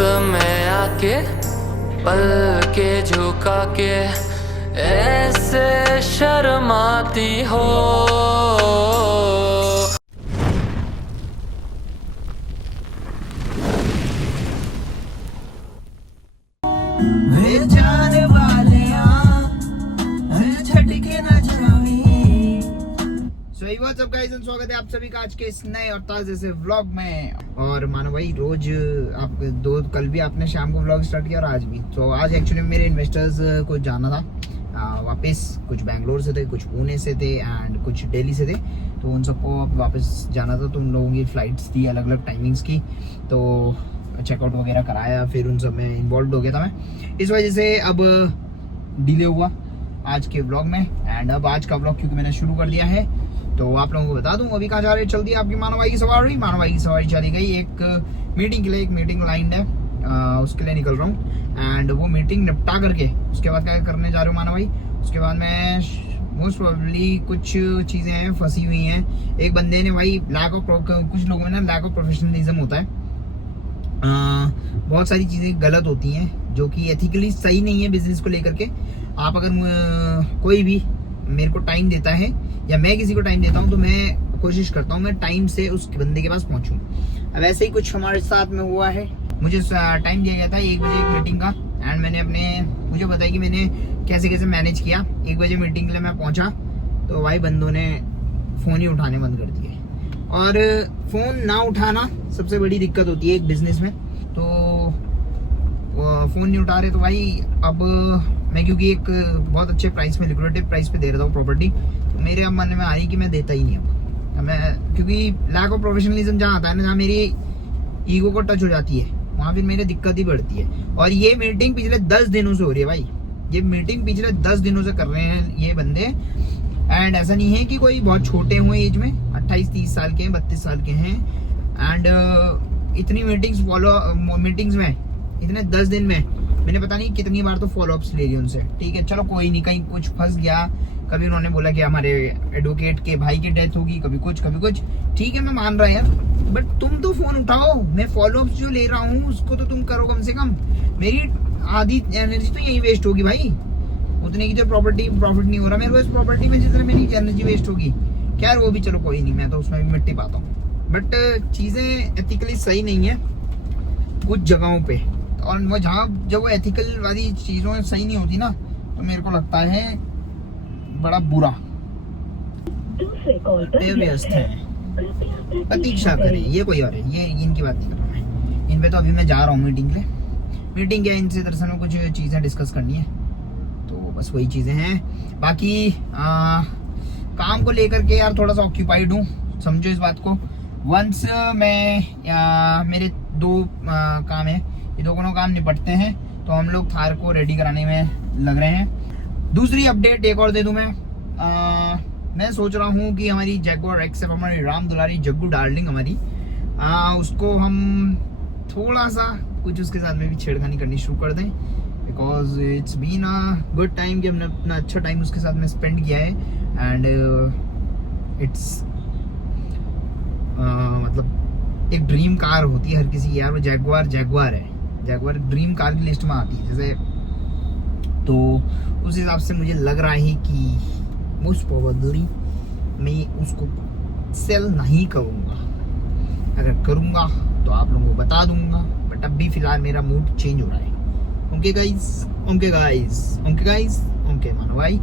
में आके पल के झुका के ऐसे शर्माती हो। वे जाने वाले छटके ना जरावी। व्हाट्स अप गाइस, स्वागत है आप सभी का आज के इस नए और ताजे से व्लॉग में। और मानो भाई रोज आप कल भी आपने शाम को व्लॉग स्टार्ट किया और आज भी। तो आज एक्चुअली मेरे इन्वेस्टर्स को जाना था वापस, कुछ बैंगलोर से थे, कुछ पुणे से थे एंड कुछ दिल्ली से थे। तो उन सबको वापस जाना था, तो उन लोगों की फ़्लाइट्स थी अलग अलग टाइमिंग्स की। तो चेकआउट वगैरह कराया, फिर उन सब में इन्वॉल्व हो गया था मैं, इस वजह से अब डिले हुआ आज के व्लॉग में। एंड अब आज का व्लॉग क्योंकि मैंने शुरू कर दिया है तो आप लोगों को बता दूं अभी कहाँ जा रहे हैं। चल दी आपकी मानो भाई की सवारी। मानो भाई की सवारी चली गई एक मीटिंग के लिए, एक मीटिंग लाइन है उसके लिए निकल रहा हूँ। एंड वो मीटिंग निपटा करके उसके बाद क्या करने जा रहे हो मानो भाई, उसके बाद मैं मोस्ट प्रोबेबली कुछ चीज़ें हैं फंसी हुई हैं। एक बंदे ने भाई कुछ लोगों में ना लैक ऑफ प्रोफेशनलिज्म होता है। बहुत सारी चीज़ें गलत होती हैं जो कि एथिकली सही नहीं है बिजनेस को लेकर के। आप अगर कोई भी मेरे को टाइम देता है या मैं किसी को टाइम देता हूँ तो मैं कोशिश करता हूँ मैं टाइम से उस बंदे के पास पहुँचूँ। अब ऐसे ही कुछ हमारे साथ में हुआ है। मुझे टाइम दिया गया था 1 बजे एक मीटिंग का एंड मुझे बताया कि मैंने कैसे कैसे मैनेज किया। 1 बजे मीटिंग के लिए मैं पहुँचा तो भाई बंदों ने फ़ोन ही उठाने बंद कर दिए। और फ़ोन ना उठाना सबसे बड़ी दिक्कत होती है एक बिजनेस में। तो फ़ोन नहीं उठा रहे तो भाई अब मैं क्योंकि एक बहुत अच्छे प्राइस में, लिक्विडेटिव प्राइस पे दे रहा था प्रॉपर्टी, तो मेरे अब मन में आई कि मैं देता ही नहीं अब मैं, क्योंकि लैक ऑफ प्रोफेशनलिज्म जहाँ आता है ना, जहाँ मेरी ईगो को टच हो जाती है वहाँ फिर मेरी दिक्कत ही बढ़ती है। और ये मीटिंग पिछले 10 दिनों से हो रही है भाई, ये मीटिंग पिछले 10 दिनों से कर रहे हैं ये बंदे। एंड ऐसा नहीं है कि कोई बहुत छोटे हुए एज में, 28-30 साल के हैं, 32 साल के हैं। एंड इतनी मीटिंग्स में इतने 10 दिन में मैंने पता नहीं कितनी बार तो फॉलोअप्स ले लिए उनसे। ठीक है चलो कोई नहीं, कहीं कुछ फंस गया, कभी उन्होंने बोला कि हमारे एडवोकेट के भाई की डेथ होगी, कभी कुछ ठीक है मैं मान रहा यार, बट तुम तो फोन उठाओ। मैं फॉलोअप्स जो ले रहा हूँ उसको तो तुम करो कम से कम। मेरी आधी एनर्जी तो यही वेस्ट होगी भाई, उतने की जो प्रॉफिट नहीं हो रहा मेरे को इस प्रॉपर्टी में, जितने मेरी एनर्जी वेस्ट होगी। क्या वो भी चलो कोई नहीं, मैं तो उसमें भी मिट्टी पाता हूँ, बट चीज़ें एथिकली सही नहीं है कुछ जगहों पे। और वो जहाँ जब वो एथिकल वाली चीज़ों सही नहीं होती ना, तो मेरे को लगता है बड़ा बुरा। व्यस्त है, प्रतीक्षा करें, ये कोई और है, ये इनकी बात नहीं कर रहा मैं। इन पे तो अभी मैं जा रहा हूँ मीटिंग के लिए। मीटिंग क्या, इनसे दरअसल में कुछ चीज़ें डिस्कस करनी है, तो बस वही चीज़ें हैं। बाकी काम को लेकर के यार थोड़ा सा ऑक्यूपाइड हूँ, समझो इस बात को। वंस मेरे 2 काम है, ये दोनों काम निपटते हैं तो हम लोग थार को रेडी कराने में लग रहे हैं। दूसरी अपडेट एक और दे दूं मैं सोच रहा हूँ कि हमारी जैगुआर XF, हमारी राम दुलारी जग्गू डार्लिंग हमारी, उसको हम थोड़ा सा कुछ उसके साथ में भी छेड़खानी करनी शुरू कर दें। Because it's been a good time कि हमने अपना अच्छा टाइम उसके साथ में स्पेंड किया है। एंड इट्स मतलब एक ड्रीम कार होती है हर किसी की यार, वो जैगुआर है। जैगुआर ड्रीम कार की लिस्ट में आती है जैसे, तो उस हिसाब से मुझे लग रहा है कि मोस्ट प्रोबेबली मैं उसको सेल नहीं करूँगा। अगर करूँगा तो आप लोगों को बता दूंगा, बट अभी फिलहाल मेरा मूड चेंज हो रहा है। ओके गाइस, ओके मानो भाई।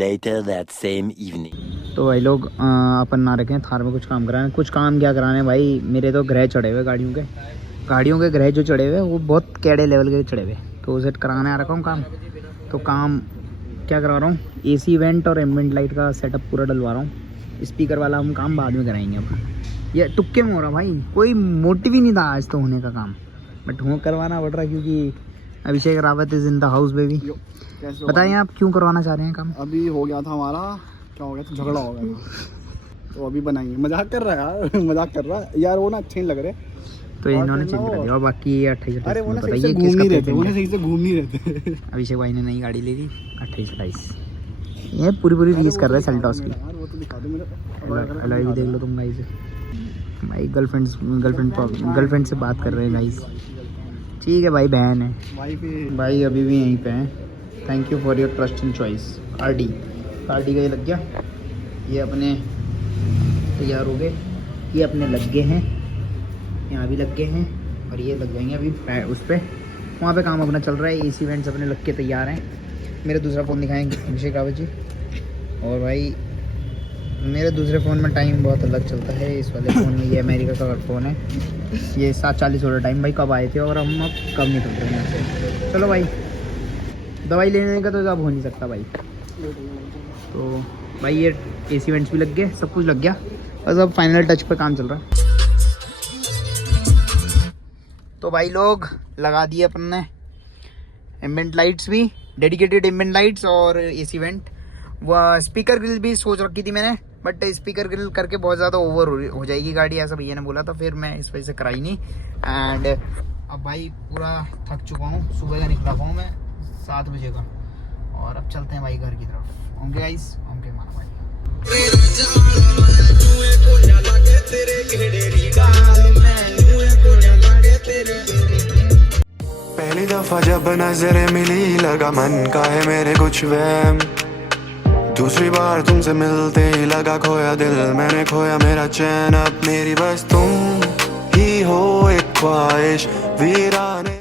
Later that same evening. तो भाई लोग अपन ना रखें थार में कुछ काम कराएं। कुछ काम क्या कराने भाई, मेरे तो ग्रह चढ़े हुए गाड़ियों के ग्रह जो चढ़े हुए वो बहुत कैड़े लेवल के चढ़े हुए, तो उसे कराने आ रखा हूँ काम। तो काम क्या करवा रहा हूँ, AC वेंट और एम्बिएंट लाइट का सेटअप पूरा डलवा रहा हूँ। स्पीकर वाला हम काम बाद में कराएंगे। अब ये तुक्के में हो रहा भाई, कोई मोटिव ही नहीं था आज तो होने का काम, बट हो करवाना पड़ रहा क्योंकि Abhishek Rawat is in the house baby. बताइए आप क्यों करवाना चाह रहे हैं काम? अभी हो गया था हमारा, क्या हो गया था, झगड़ा हो गया था, तो अभी बनाएंगे। मजाक कर रहा है यार, मजाक कर रहा है यार, वो ना अच्छे नहीं लग रहे। तो इन्होंने चेंज कर दिया और बाकी ये 28 अरे 28 वो ना पता सही ये से घूम किसका नहीं रहते, पेटेंट वो ना है। सही से घूम नहीं रहते। अभिषेक भाई ने नई गाड़ी ले ली 28 28। ये पूरी रीस कर रहा है सेल्टॉस की। यार वो तो दिखा दो मेरे। अलॉय भी देख लो तुम गाइस। भाई गर्लफ्रेंड से बात कर रहे हैं गाइस। ठीक है भाई, बहन है भाई, अभी भी यहीं पे हैं। Thank you for your trust and choice. कार्डी का ये लग गया, ये अपने तैयार हो गए, ये अपने लग गए हैं, यहाँ भी लग गए हैं और ये लग जाएंगे अभी उस पर। वहाँ पे काम अपना चल रहा है, एसी वेंट्स अपने लग के तैयार हैं। मेरे दूसरा फ़ोन दिखाएंगे अभिषेक रावत जी। और भाई मेरे दूसरे फ़ोन में टाइम बहुत अलग चलता है, इस वाले फ़ोन में ये अमेरिका का फ़ोन है। ये 7:40 हो रहा टाइम भाई, कब आए थे और हम अब कब निकल रहे हैं यहाँ से। चलो भाई, दवाई लेने का तो अब हो नहीं सकता भाई। तो भाई ये एसी वेंट्स भी लग गए, सब कुछ लग गया, बस अब फाइनल टच पे काम चल रहा है। तो भाई लोग लगा दिए अपन ने एम्बिएंट लाइट्स भी, डेडिकेटेड एम्बिएंट लाइट्स और एसी वेंट। वह स्पीकर ग्रिल भी सोच रखी थी मैंने, बट स्पीकर ग्रिल करके बहुत ज़्यादा ओवर हो जाएगी गाड़ी, ऐसा भैया ने बोला था, फिर मैं इस वजह से कराई नहीं। एंड अब भाई पूरा थक चुका हूँ, सुबह का निकला हुआ हूँ मैं 7 बजे का, और अब चलते हैं भाई घर की तरफ। ओके गाइस, ओके माना भाई। पहली दफा जब नजरें मिली लगा मन का है मेरे कुछ वहम, दूसरी बार तुमसे मिलते ही लगा खोया दिल मैंने, खोया मेरा चैन, अब मेरी बस तुम ही हो एक ख्वाहिश वीराने।